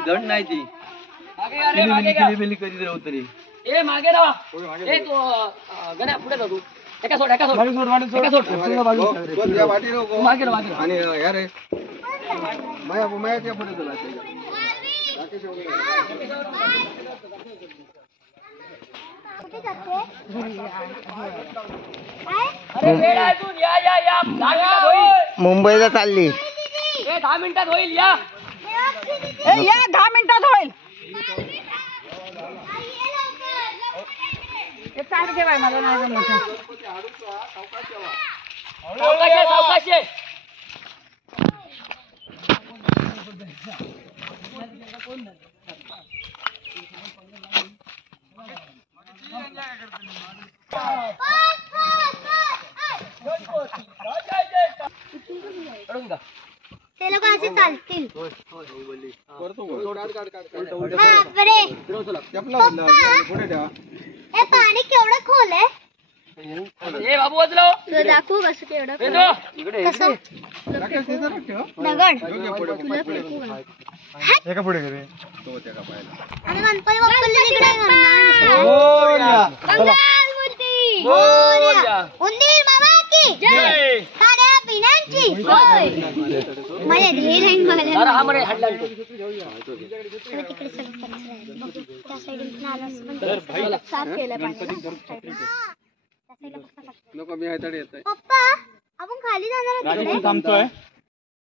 धड नाही ती कधी होतरी ए मागे राहा ए तू गण्या पुढे जा तू एका सोड मागे आणि यार माया पुढे चला मुंबईला चालली 10 मिनिटात होईल या 10 मिनिटात होईल साडी ठेवाय मला नाही जमत सावकाश ते लोक असे चालतील पाणी केवढं खोल आहे बाबू वाजलो दाखवू कसं केवढं कसं दगड आणि गणपती बाप्पाला तिकडे उंदीर मामा की जय साड्या पिण्यांची माझ्या ढेर तिकडे त्या साईडून आलं साफ केलं पाणी पप्पा आपण खाली जाणार